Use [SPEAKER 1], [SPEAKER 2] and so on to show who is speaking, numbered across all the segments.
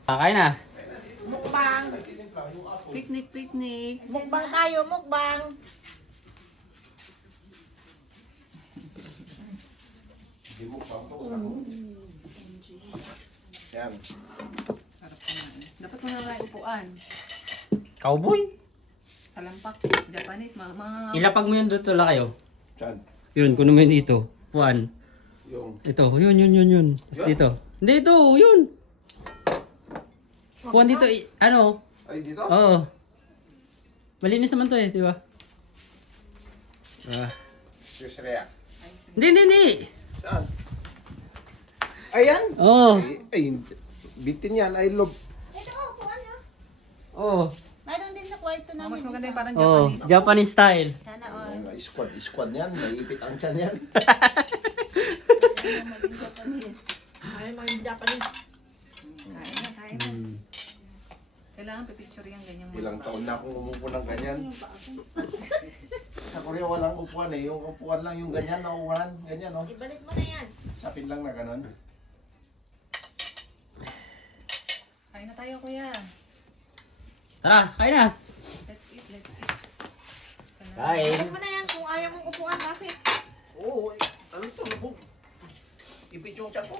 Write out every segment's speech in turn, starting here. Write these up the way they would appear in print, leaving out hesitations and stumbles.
[SPEAKER 1] Kakain na.
[SPEAKER 2] Mukbang.
[SPEAKER 3] Picnic, picnic.
[SPEAKER 2] Mukbang tayo, mukbang.
[SPEAKER 4] Yan.
[SPEAKER 3] Sarap kumain. Dapat mo na upuan.
[SPEAKER 1] Cowboy.
[SPEAKER 3] Sa lampak. Japanese, mga...
[SPEAKER 1] Ilapag mo yun dito lang kayo.
[SPEAKER 4] Saan?
[SPEAKER 1] Yun, kunin mo yun dito. One.
[SPEAKER 4] Yung...
[SPEAKER 1] Ito, yun. Tapos dito. Hindi, ito, yun. Puan dito, ano?
[SPEAKER 4] Ay, dito?
[SPEAKER 1] Oo. Malinis naman to eh, di ba? Ah.
[SPEAKER 4] Sus Rhea.
[SPEAKER 1] Hindi.
[SPEAKER 4] Saan? Ayan!
[SPEAKER 1] Oo.
[SPEAKER 4] Ay, bitin yan. I love...
[SPEAKER 2] Ito, upuan niya.
[SPEAKER 1] Oo.
[SPEAKER 2] Mayroon din sa kwarto namin.
[SPEAKER 3] Mas maganda yung
[SPEAKER 2] isa.
[SPEAKER 3] parang
[SPEAKER 1] Oo.
[SPEAKER 3] Japanese.
[SPEAKER 1] Japanese style.
[SPEAKER 2] Sana all.
[SPEAKER 4] Squad yan. Naipit ang tiyan yan.
[SPEAKER 2] Maging Japanese. Ay, maging Japanese.
[SPEAKER 3] Kain na. Kailangan pipicture yung ganyang mga
[SPEAKER 4] Ilang taon na akong umupo ng ganyan. Sa Korea walang upuan eh. Yung upuan lang yung ganyan na upuan. Ganyan no.
[SPEAKER 2] Ibalik mo na yan.
[SPEAKER 4] Sapin lang na ganon.
[SPEAKER 3] Kain na tayo, kuya.
[SPEAKER 1] Tara, kain na.
[SPEAKER 3] Let's eat. Sana.
[SPEAKER 1] Kain.
[SPEAKER 2] Ibalik mo na yan kung ayaw mong upuan. Bakit?
[SPEAKER 4] Oo. Ano ito? Lubog. Ipit yung tiyan ko.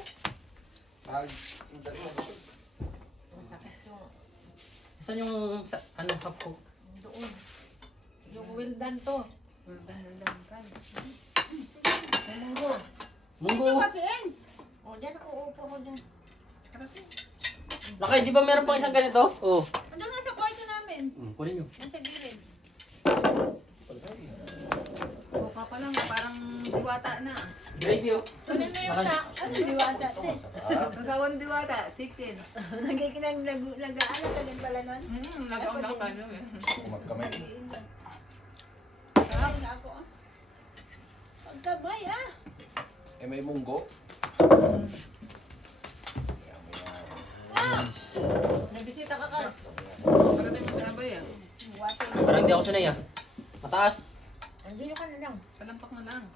[SPEAKER 2] Masakit yung
[SPEAKER 1] Saan yung, ano, cup ko?
[SPEAKER 2] doon. Yung well done to.
[SPEAKER 3] Well done, kan. May munggo.
[SPEAKER 1] Munggo.
[SPEAKER 2] Kapiin. O, dyan ako upo ko dyan.
[SPEAKER 1] Lakay, di ba meron pang isang ganito? Oo.
[SPEAKER 2] Andun nga sa kwarto namin.
[SPEAKER 1] Kunin nyo.
[SPEAKER 2] Yan sa gilid.
[SPEAKER 3] Sopa pa lang, parang diwata na.
[SPEAKER 1] Gravy oh.
[SPEAKER 2] Kunin mo yung sa... Ano, diwata?
[SPEAKER 3] Kasawan diwata, sikin.
[SPEAKER 2] Nag-ano ka din pala nun?
[SPEAKER 3] Nagaon na ka nyo eh.
[SPEAKER 4] Magkamay.
[SPEAKER 2] Ay, na ako ah. Pagkabay ah.
[SPEAKER 4] Eh may munggo.
[SPEAKER 2] Nagbisita ka ka.
[SPEAKER 3] Para na yung sabay ah.
[SPEAKER 2] Water.
[SPEAKER 1] Parang hindi ako sanay ah. Mataas.
[SPEAKER 2] Andito ka na lang.
[SPEAKER 3] Sa lampak na lang.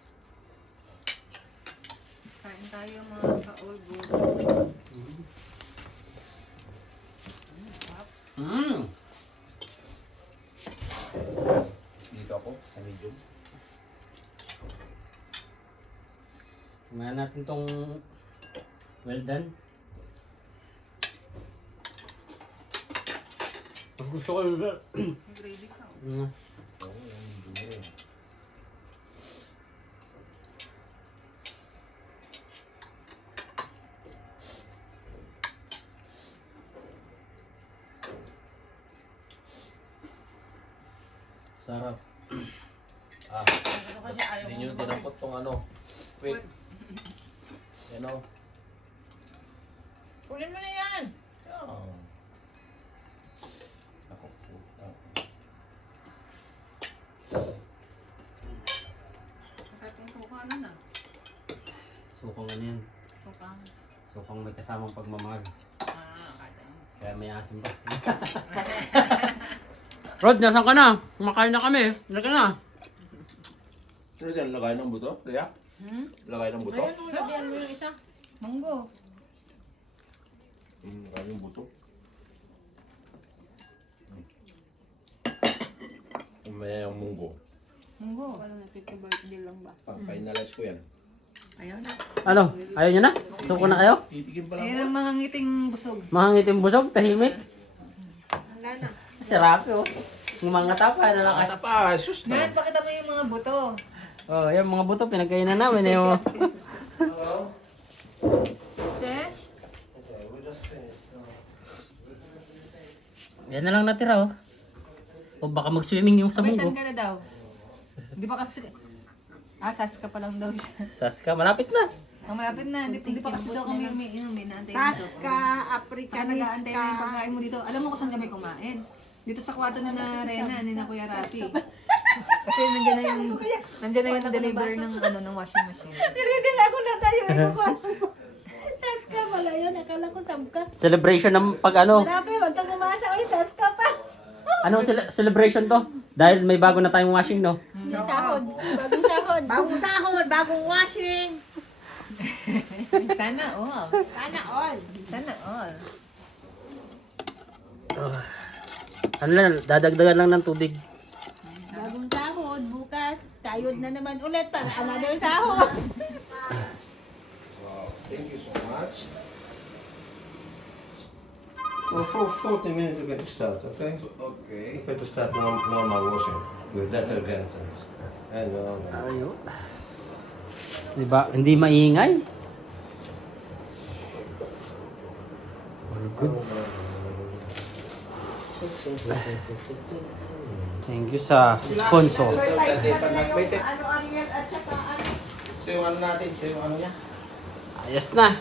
[SPEAKER 3] Kain tayo mga ka-old goods.
[SPEAKER 4] Dito ako sa medium.
[SPEAKER 1] Tingnan natin tong well done. Mas gusto ko yung
[SPEAKER 3] Yung gravy ka.
[SPEAKER 4] Oo, yan yung duro.
[SPEAKER 1] sarap.
[SPEAKER 2] Ano kasi ayaw
[SPEAKER 4] Hindi nyo
[SPEAKER 2] mo.
[SPEAKER 4] dinampot tong ano. Wait. Yan o.
[SPEAKER 2] Kunin mo na yan.
[SPEAKER 4] Oh. Ako puta.
[SPEAKER 3] Masarap yung suka nun ah.
[SPEAKER 1] Sukang ano yan.
[SPEAKER 3] Suka.
[SPEAKER 1] Sukang may kasamang pagmamahal.
[SPEAKER 3] Kada.
[SPEAKER 1] Kaya may asim ba? Rod, nasan ka na? Kumakain na kami. Naka na.
[SPEAKER 4] Ano dyan? Lagay ng buto? Kaya? Lagay ng buto?
[SPEAKER 2] Ayun, lagyan mo yung isa.
[SPEAKER 3] Munggo.
[SPEAKER 4] Lagay yung buto. Umaya yung munggo.
[SPEAKER 3] Munggo. Wala na, birthday lang ba?
[SPEAKER 4] Pang-finalize ko yan.
[SPEAKER 3] Ayaw na.
[SPEAKER 1] Ano? Ayaw nyo na? Suko na kayo?
[SPEAKER 4] Titikim pa lang
[SPEAKER 3] Ayan
[SPEAKER 4] ko.
[SPEAKER 3] ang mga ngiting busog.
[SPEAKER 1] Mga ngitim busog, tahimik.
[SPEAKER 2] Wala na.
[SPEAKER 1] Sarap oh. Yung mga tapa na lang.
[SPEAKER 4] Ata pa, sus
[SPEAKER 3] Ngayon,
[SPEAKER 4] naman.
[SPEAKER 3] pakita mo yung mga buto.
[SPEAKER 1] Oh, yung mga buto pinagkainan namin eh. Oh.
[SPEAKER 3] Sesh?
[SPEAKER 1] Yan na lang natira oh. O baka mag-swimming yung sa
[SPEAKER 3] Sabay,
[SPEAKER 1] munggo.
[SPEAKER 3] saan ka na daw? Di ba kasi... Saska pa lang daw siya.
[SPEAKER 1] Saska, malapit na.
[SPEAKER 3] Ang malapit na. Di pa kasi daw kami umiinom. Naantay dito.
[SPEAKER 2] Saska,
[SPEAKER 3] Saka nag-aantay na yung
[SPEAKER 2] Africaniska.
[SPEAKER 3] pagkain mo dito. Alam mo kung saan kami kumain? Dito sa kwarto na Rena, ni na Kuya Rafi. Kasi nandiyan na yung deliver ng ng washing machine.
[SPEAKER 2] Tinitin ako na tayo. Saska pala yun. Akala ko sabka.
[SPEAKER 1] Celebration ng pag ano.
[SPEAKER 2] Grabe, wag kang umasa. Oy, Saska pa.
[SPEAKER 1] Anong celebration to? Dahil may bago na tayong washing no?
[SPEAKER 2] Sahod. Bagong sahod. Bagong sahod. Bagong washing.
[SPEAKER 3] Sana all.
[SPEAKER 2] Sana all.
[SPEAKER 3] Sana all.
[SPEAKER 1] Ano lang, dadagdagan lang ng tubig.
[SPEAKER 2] Bagong sahod, bukas, kayod na naman ulit para another sahod.
[SPEAKER 4] Wow, thank you so much. So for 40 minutes we're going to start, okay? Okay. We're going to start normal washing with detergent and
[SPEAKER 1] Ayo. Diba? Hindi maingay. All good. Thank you sa sponsor.
[SPEAKER 2] Ano Ariel at saka ano.
[SPEAKER 4] Ito yung ano natin, ito yung ano niya.
[SPEAKER 1] Ayos na.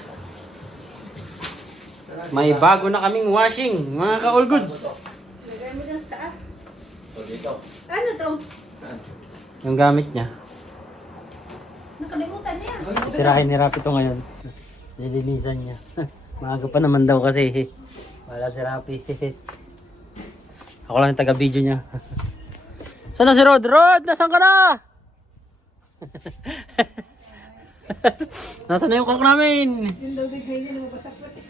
[SPEAKER 1] May bago na kaming washing, mga ka-all goods.
[SPEAKER 2] Lagay mo dyan sa taas.
[SPEAKER 4] So dito.
[SPEAKER 2] Ano to?
[SPEAKER 1] Yung gamit niya.
[SPEAKER 2] Nakalimutan niya.
[SPEAKER 1] Tirahin ni Rapi ito ngayon. Nilinisan niya. Maaga pa naman daw kasi. Wala si Rapi. Ako lang yung taga-video niya. Saan na si Rod? Rod! Nasaan ka na? Nasaan na yung coke namin?
[SPEAKER 2] Yung daw bigay niya lumabas sa puti.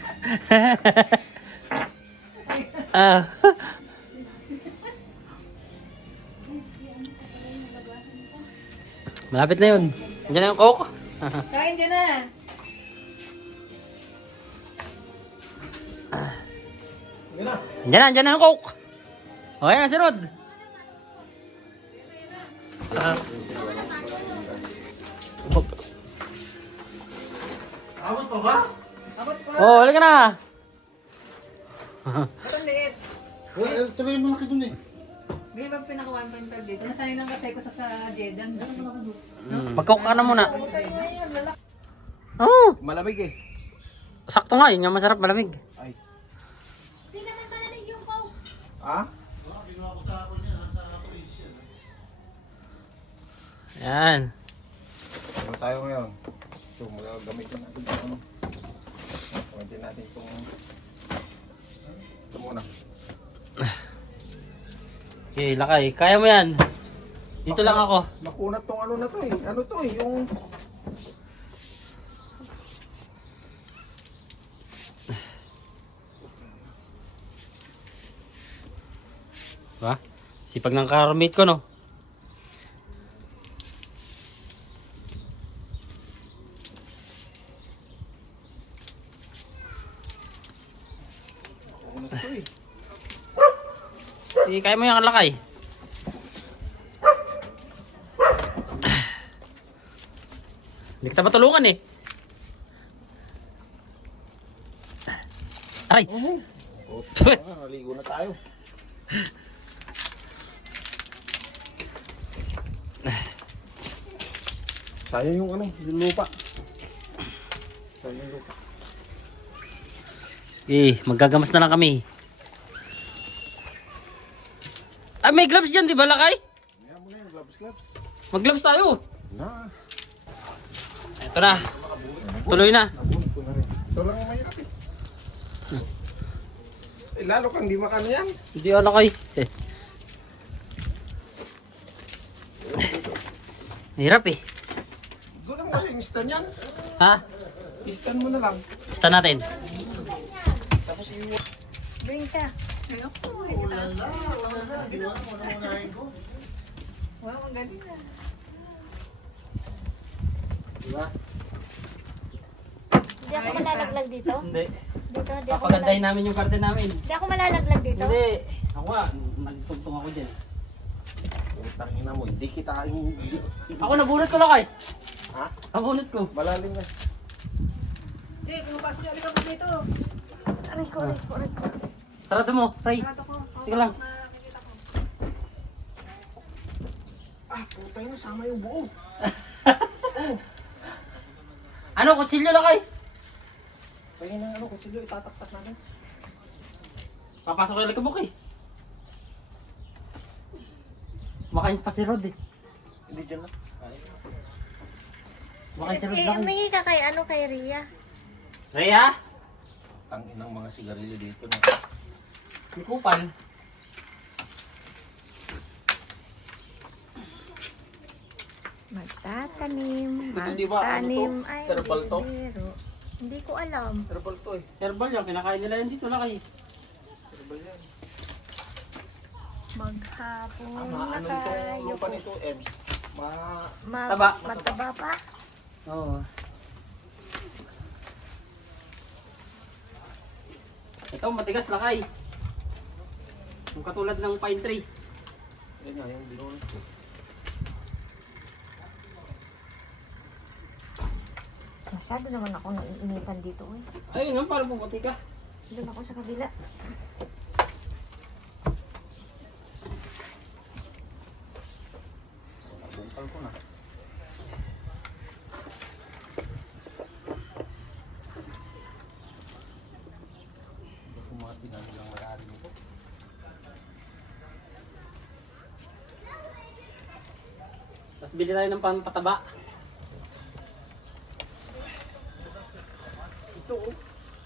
[SPEAKER 1] Ah. Malapit na yun. Andiyan na yung coke.
[SPEAKER 3] Kain dyan na.
[SPEAKER 1] Andiyan na yung coke. Okay na si Rod. Ah.
[SPEAKER 4] Awit pa ba?
[SPEAKER 3] Abot po.
[SPEAKER 1] Oh, halika na.
[SPEAKER 3] Ang liit.
[SPEAKER 4] Well, tuloy mo laki dun eh.
[SPEAKER 3] May bang pinaka 1.5 dito. Nasanay lang kasi ko sa Jedan.
[SPEAKER 1] Mag-coke ka na muna. Oh,
[SPEAKER 4] Malamig eh.
[SPEAKER 1] sakto nga. Yun yung masarap, malamig.
[SPEAKER 4] Ay.
[SPEAKER 2] Hindi naman malamig yung coke.
[SPEAKER 4] Ha?
[SPEAKER 1] Yan.
[SPEAKER 4] Ano tayo ngayon? So, magagamitin natin itong ano. Gamitin natin itong... Ito muna.
[SPEAKER 1] Okay, lakay. Kaya mo yan. Dito lang ako.
[SPEAKER 4] Nakunat tong ano na to eh. Ano to eh? Yung...
[SPEAKER 1] Diba? Sipag ng car-mate ko, no?
[SPEAKER 4] Nakunat to eh.
[SPEAKER 1] Sige, kaya mo yan, lakay. Hindi kita matulungan eh. Aray!
[SPEAKER 4] Naligo na tayo. Sayang yung ano, yung lupa. Sayang yung lupa.
[SPEAKER 1] Eh, maggagamas na lang kami. Ah, may gloves dyan, di ba, lakay?
[SPEAKER 4] Kaya mo na yung gloves.
[SPEAKER 1] Mag-gloves tayo.
[SPEAKER 4] Na,
[SPEAKER 1] Ito na. Tuloy na.
[SPEAKER 4] nabunod ko na rin. Ito lang ang mahirap eh. Eh, lalo kang di makano yan.
[SPEAKER 1] Hindi ako lakay. Hirap eh.
[SPEAKER 4] Doon mo kasi yung stand yan.
[SPEAKER 1] Ha?
[SPEAKER 4] Stand mo na lang.
[SPEAKER 1] Basta natin.
[SPEAKER 4] Tapos iwan.
[SPEAKER 2] Bring ka.
[SPEAKER 4] Wala na. Di ba? Wala unahin ko.
[SPEAKER 3] Wow, ang galing na.
[SPEAKER 1] Diba?
[SPEAKER 2] Hindi ako malalaglag dito.
[SPEAKER 1] Hindi.
[SPEAKER 2] Dito, hindi ako
[SPEAKER 1] Papagandahin namin yung garden namin.
[SPEAKER 2] Hindi ako malalaglag dito.
[SPEAKER 1] Hindi. Ako nga, nagtugtong ako dyan.
[SPEAKER 4] Utang ina mo, hindi kita hindi.
[SPEAKER 1] Ako nabunot ko lakay.
[SPEAKER 4] Ha?
[SPEAKER 1] Nabunot ko.
[SPEAKER 4] Malalim na.
[SPEAKER 3] Jay, pumapasok niyo. Alika po dito.
[SPEAKER 2] Aray ko.
[SPEAKER 1] Sarado mo, Ray.
[SPEAKER 3] Sarado ko.
[SPEAKER 1] Sige lang.
[SPEAKER 3] Nakikita ko.
[SPEAKER 4] Ah, putay na, sama yung buo.
[SPEAKER 1] Ano, kutsilyo lakay?
[SPEAKER 4] Kaya na ano, kutsilyo, itataktak natin.
[SPEAKER 1] Papasok yung likabok eh. Makain pa si Rod eh.
[SPEAKER 4] Hindi dyan na.
[SPEAKER 1] Makain si Rod lakay.
[SPEAKER 2] Humingi ka kay kay Ria.
[SPEAKER 1] Rhea?
[SPEAKER 4] Tangin ng mga sigarilyo dito na.
[SPEAKER 1] Yung kupal.
[SPEAKER 2] Magtatanim,
[SPEAKER 4] Ito, di ba, ano to?
[SPEAKER 2] ay
[SPEAKER 4] Herbal to?
[SPEAKER 2] bibiro. Hindi ko alam.
[SPEAKER 4] Herbal to eh.
[SPEAKER 1] Herbal yan, kinakain nila yan dito lakay.
[SPEAKER 2] Maghapon na
[SPEAKER 4] Ano itong
[SPEAKER 2] tayo.
[SPEAKER 4] lupa nito, Ebs?
[SPEAKER 1] Taba.
[SPEAKER 2] Mataba pa.
[SPEAKER 1] Oo. Ito, matigas lakay. Yung katulad ng pine tree.
[SPEAKER 4] Yan nga, yung binulit ko.
[SPEAKER 2] Masyado naman ako naiinitan dito eh.
[SPEAKER 1] Ayun, no, parang puputi ka.
[SPEAKER 2] Doon ako sa kabila.
[SPEAKER 4] Bungkal ko na. Kumati na lang marami nito.
[SPEAKER 1] Tapos bili tayo ng pampataba. Ito, oh.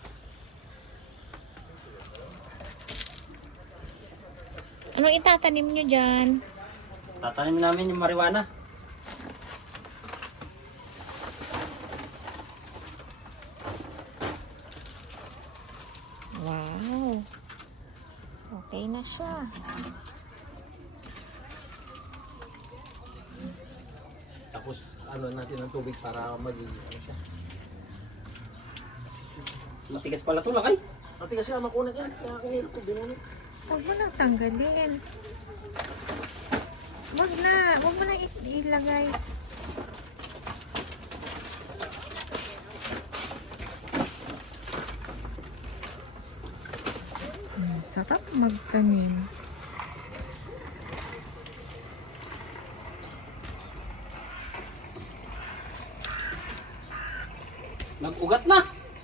[SPEAKER 2] Anong itatanim nyo dyan?
[SPEAKER 1] Tatanim namin yung marijuana.
[SPEAKER 2] Wow. Okay na siya.
[SPEAKER 4] Tapos ano natin ng tubig para maging ano siya.
[SPEAKER 1] Matigas pala ito lakay.
[SPEAKER 4] Ate kasi makunat yan, kaya ang hirap ko binunit.
[SPEAKER 2] Huwag mo nang tanggalin. Huwag mo na ilagay. Sarap magtanim.
[SPEAKER 1] Nag-ugat na.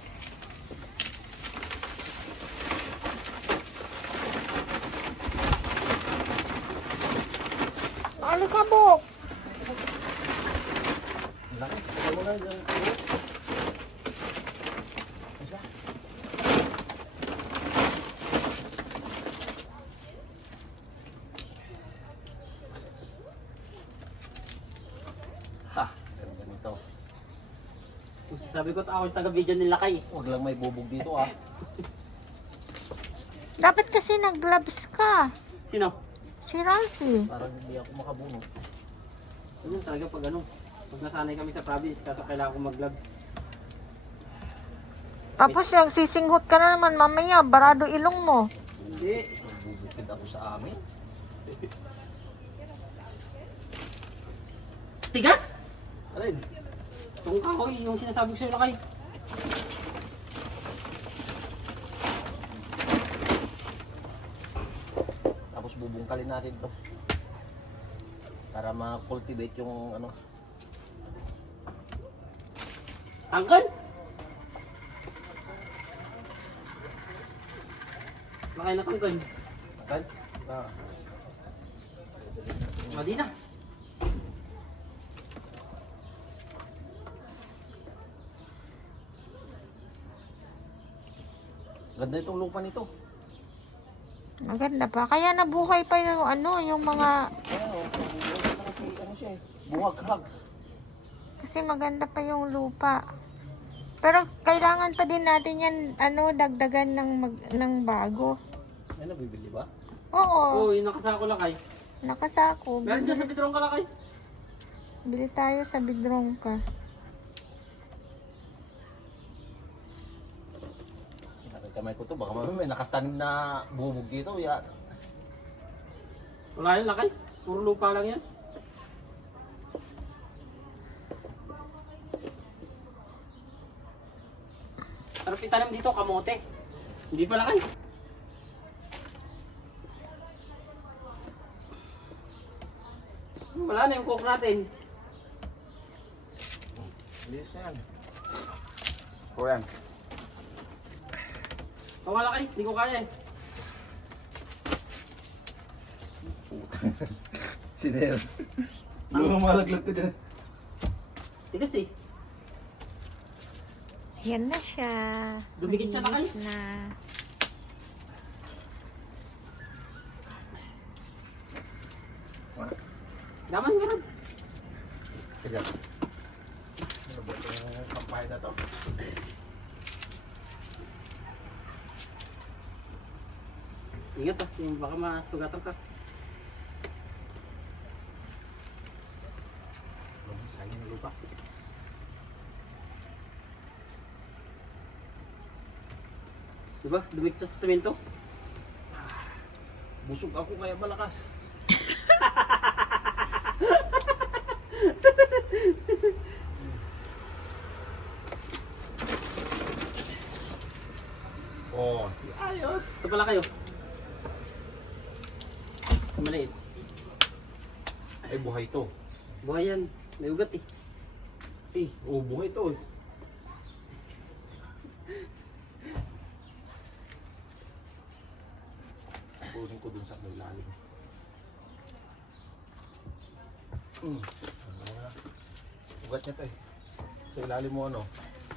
[SPEAKER 2] Alikabok!
[SPEAKER 4] Laki, kaya mo na dyan. Isa. Ha, ganito.
[SPEAKER 1] Sabi ko ako yung taga-video ni lakay.
[SPEAKER 4] Huwag lang may bubog dito ah.
[SPEAKER 2] Dapat kasi nag-gloves ka.
[SPEAKER 1] Sino?
[SPEAKER 2] Si Ralphie.
[SPEAKER 4] Parang hindi ako makabunot.
[SPEAKER 1] Yun talaga pag ano. Pag nasanay kami sa province, kaso kailangan ko mag-gloves.
[SPEAKER 2] Tapos yung sisinghot ka na naman mamaya, barado ilong mo.
[SPEAKER 1] Hindi.
[SPEAKER 4] Nagbubukid ako sa amin.
[SPEAKER 1] Tigas!
[SPEAKER 4] Alin?
[SPEAKER 1] Itong kahoy, yung sinasabi ko sa'yo lakay.
[SPEAKER 4] Tapos bubungkalin natin to. Para ma-cultivate yung ano.
[SPEAKER 1] Tangkad! Lakay na tangkad.
[SPEAKER 4] Kan? Ah.
[SPEAKER 1] Madi na.
[SPEAKER 4] Ganda itong lupa nito.
[SPEAKER 2] Maganda pa. Kaya nabuhay pa yung ano, yung mga...
[SPEAKER 4] Kaya oh, kasi ano siya eh. Buhaghag.
[SPEAKER 2] Kasi maganda pa yung lupa. Pero kailangan pa din natin yan, ano, dagdagan ng bago.
[SPEAKER 4] Ay, nabibili ba?
[SPEAKER 2] Oo,
[SPEAKER 1] Oo, yung nakasako lakay.
[SPEAKER 2] nakasako.
[SPEAKER 1] Meron dyan sa bitrong ka lakay.
[SPEAKER 2] Bili tayo sa Bidrongka.
[SPEAKER 4] Kamay ko to, baka mamaya may nakatanim na bubog dito. Ya.
[SPEAKER 1] Wala yan lakay. Puro lupa lang yan. Sarap itanim dito, kamote. Hindi pa lakay. Wala na yung coke natin.
[SPEAKER 4] Bilis yan. Kuyan.
[SPEAKER 1] Wala lakay, hindi ko kaya eh.
[SPEAKER 4] Sino Lumo malaglag ko dyan.
[SPEAKER 1] Tigas eh.
[SPEAKER 2] Yan na siya.
[SPEAKER 1] Dumikit siya lakay.
[SPEAKER 2] Malinis na.
[SPEAKER 1] Naman meron.
[SPEAKER 4] Kaya. Ano ba itong kampay na to?
[SPEAKER 1] Ingat ah, yung baka masugatan ka. Sayang ng lupa. Diba? Dumiktas sa semento?
[SPEAKER 5] Busog ako kaya malakas. Oh, ayos.
[SPEAKER 1] Ito pala kayo. Maliit.
[SPEAKER 5] Ay, buhay to.
[SPEAKER 1] Buhay yan. May ugat eh.
[SPEAKER 5] Buhay to. Kunin ko dun sa ilalim. Ugat niya to eh. Sa ilalim mo ano?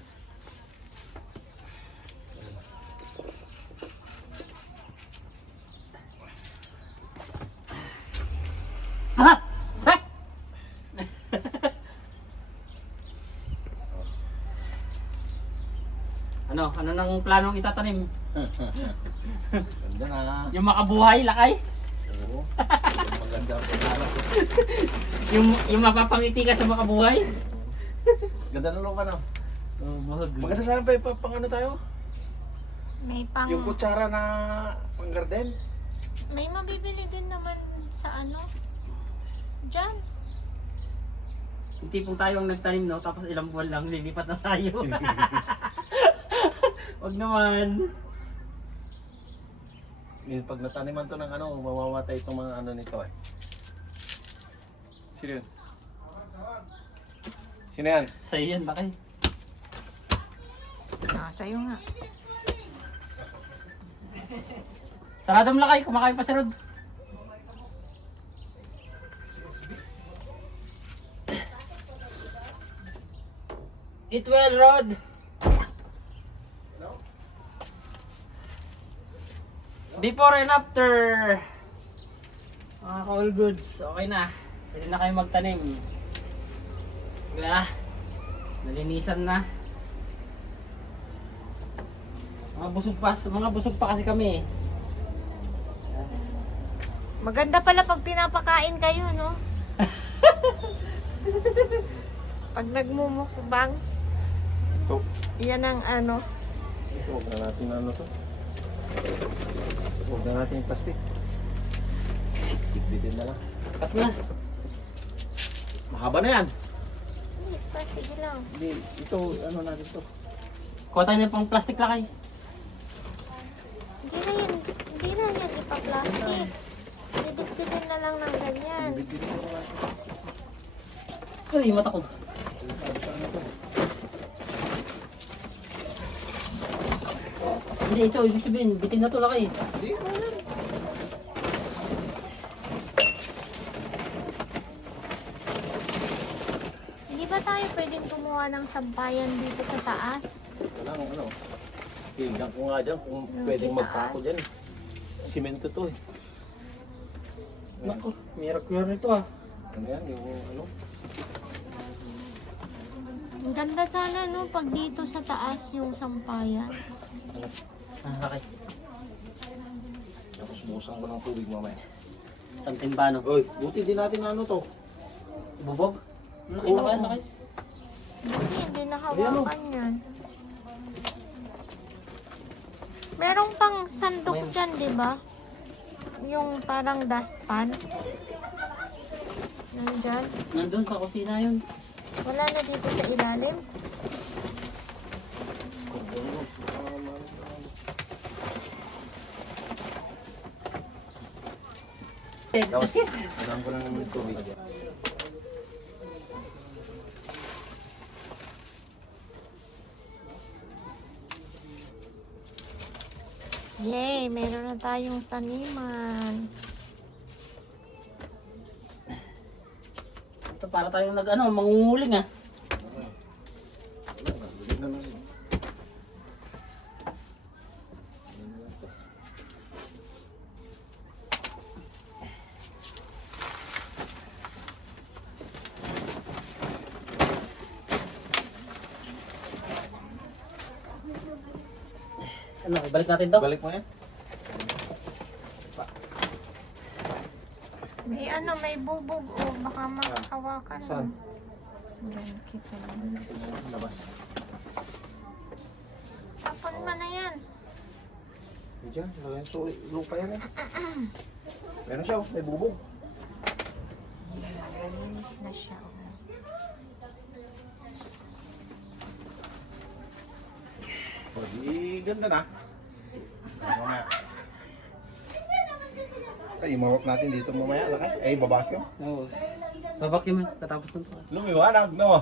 [SPEAKER 1] Ha! Ha! Ano nang planong itatanim?
[SPEAKER 5] Ganda na.
[SPEAKER 1] Yung makabuhay, lakay?
[SPEAKER 5] Oo. Maganda ang pangarap.
[SPEAKER 1] Yung mapapangiti ka sa makabuhay?
[SPEAKER 5] Ganda ng lupa no?
[SPEAKER 1] Oh, mahag.
[SPEAKER 5] Maganda sana pa pang ano tayo?
[SPEAKER 2] May pang...
[SPEAKER 5] Yung kutsara na pang garden.
[SPEAKER 2] May mabibili din naman sa ano. Diyan.
[SPEAKER 1] Yung tipong tayo ang nagtanim, no? Tapos ilang buwan lang, lilipat na tayo. Wag naman.
[SPEAKER 5] Pag nataniman to ng ano, mamamatay itong mga ano nito eh. Sino yun? Sino yan?
[SPEAKER 1] Sa'yo yan, lakay.
[SPEAKER 2] Sa'yo nga.
[SPEAKER 1] Saradam lakay, kumakain pa si Rod. Eat well, Rod. Before and after. Mga all goods, okay na. Pwede na kayo magtanim. Diba? Nalinisan na. Mga busog pa kasi kami.
[SPEAKER 2] Maganda pala pag pinapakain kayo, no? Pag nagmumukbang,
[SPEAKER 5] Ito.
[SPEAKER 2] yan ang ano.
[SPEAKER 5] Huwag na natin ano to. Huwag na natin yung plastic. Bitbitin na lang.
[SPEAKER 1] Cut na.
[SPEAKER 5] Mahaba na yan.
[SPEAKER 2] Hindi, sige lang.
[SPEAKER 5] Hindi, ito, ano natin to.
[SPEAKER 1] Kuha tayo ng pang plastic lakay.
[SPEAKER 2] Hindi na yan ipa-plastic. Didikdikin na lang ng ganyan.
[SPEAKER 5] Bitbitin na lang.
[SPEAKER 1] Ay, mata ko.
[SPEAKER 5] Sabi sa ano to.
[SPEAKER 1] Hindi, ito, ibig sabihin, bitin na to lakay.
[SPEAKER 5] Hindi, wala.
[SPEAKER 2] Hindi ba tayo pwedeng gumawa ng sampayan dito sa taas?
[SPEAKER 5] Wala nang ano. Tingnan ko nga dyan kung pwedeng magpako dyan. Simento to eh.
[SPEAKER 1] Nako, miracle nito ah.
[SPEAKER 5] Ano yan, yung ano.
[SPEAKER 2] Ang ganda sana no, pag dito sa taas yung sampayan.
[SPEAKER 1] Lakay.
[SPEAKER 5] Tapos busan ko ng tubig mamaya.
[SPEAKER 1] Something ba no?
[SPEAKER 5] Oy, buti din natin na ano to.
[SPEAKER 1] Bubog? Nakita ka yan, lakay?
[SPEAKER 2] Hindi nakawakan yan. Merong pang sandok dyan, di ba? Yung parang dustpan. Nandyan.
[SPEAKER 1] Nandun sa kusina yun.
[SPEAKER 2] Wala na dito sa ilalim.
[SPEAKER 5] Tapos, alam ko lang ng tubig.
[SPEAKER 2] Yay! Meron na tayong taniman.
[SPEAKER 1] Ito para tayong mangunguling ah.
[SPEAKER 5] Bigyan na lang yun.
[SPEAKER 1] Ano, ibalik natin to?
[SPEAKER 5] Balik mo yan.
[SPEAKER 2] ano, may bubog. O, baka makahawakan mo.
[SPEAKER 5] Saan?
[SPEAKER 2] Yan, kita mo.
[SPEAKER 5] Labas.
[SPEAKER 2] Tapon mo na yan.
[SPEAKER 5] Diyan, so lupa yan eh. Meron siya, may bubog.
[SPEAKER 2] Malinis na siya. Oh.
[SPEAKER 5] O, di ganda na. Mamaya. Ay, imawak natin dito mamaya, lakay. Ay, babakyo.
[SPEAKER 1] Oo. Babaki man, tatapos na to.
[SPEAKER 5] Lumiwanag, no?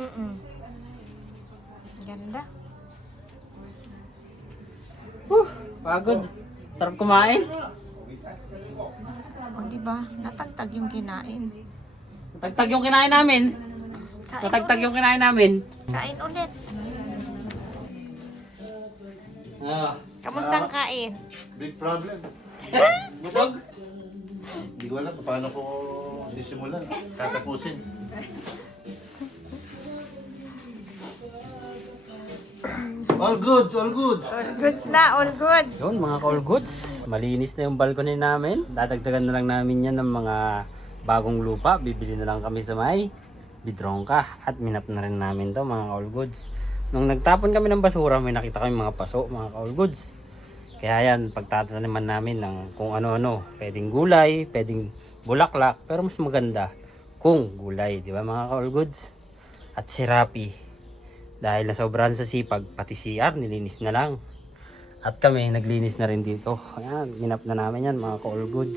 [SPEAKER 2] Ganda.
[SPEAKER 1] Pagod. Sarap kumain.
[SPEAKER 2] O, diba? Natagtag yung kinain.
[SPEAKER 1] Tagtag yung kinain namin.
[SPEAKER 2] Kain
[SPEAKER 1] Tatagtag
[SPEAKER 2] ulit.
[SPEAKER 1] yung kinain namin.
[SPEAKER 2] Kain ulit.
[SPEAKER 1] Ah,
[SPEAKER 2] Kamusta ang kain?
[SPEAKER 4] Big problem.
[SPEAKER 1] busog.
[SPEAKER 4] Hindi ko alam paano ko sisimulan. Tatapusin. All goods, all goods.
[SPEAKER 2] All goods na, all goods.
[SPEAKER 1] Yun mga ka-all goods. Malinis na yung balcony namin. Dadagdagan na lang namin yan ng mga bagong lupa. Bibili na lang kami sa may Bidrongka. At minap na rin namin to mga ka-all goods. Nung nagtapon kami ng basura, may nakita kami mga paso mga ka-all goods. Kaya yan, pagtataniman namin ng kung ano-ano. Pwedeng gulay, pwedeng bulaklak. Pero mas maganda kung gulay. Di ba mga ka-all goods? At si Rapi. Dahil nasobrahan sa sipag, pati CR nilinis na lang. At kami, naglinis na rin dito. Ayan, minap na namin yan, mga ka-all goods.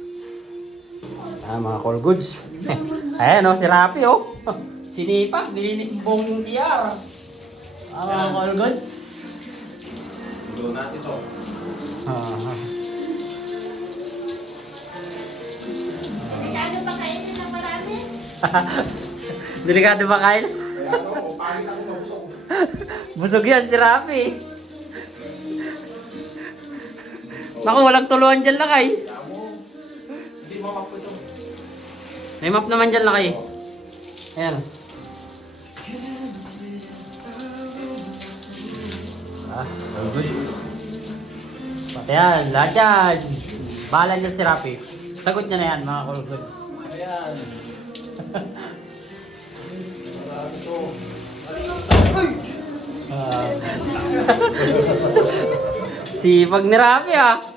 [SPEAKER 1] Ayan, mga ka-all goods. Ayan, oh, si Rapi, oh. Sinipag, nilinis buong yung CR. Mga ka-all goods.
[SPEAKER 5] Doon natin to.
[SPEAKER 2] Delikado ba kainin ng marami?
[SPEAKER 1] Delikado ba, Kyle? Busog yan si Rafi. Naku, walang tuluan dyan, Lakay. May map naman dyan, Lakay. Ayan. All good. Pati yan, lahat yan. Bahala dyan si Rafi. Sagot niya na yan, mga all goods.
[SPEAKER 5] Ayan.
[SPEAKER 1] Sipag ni Rafi, ah.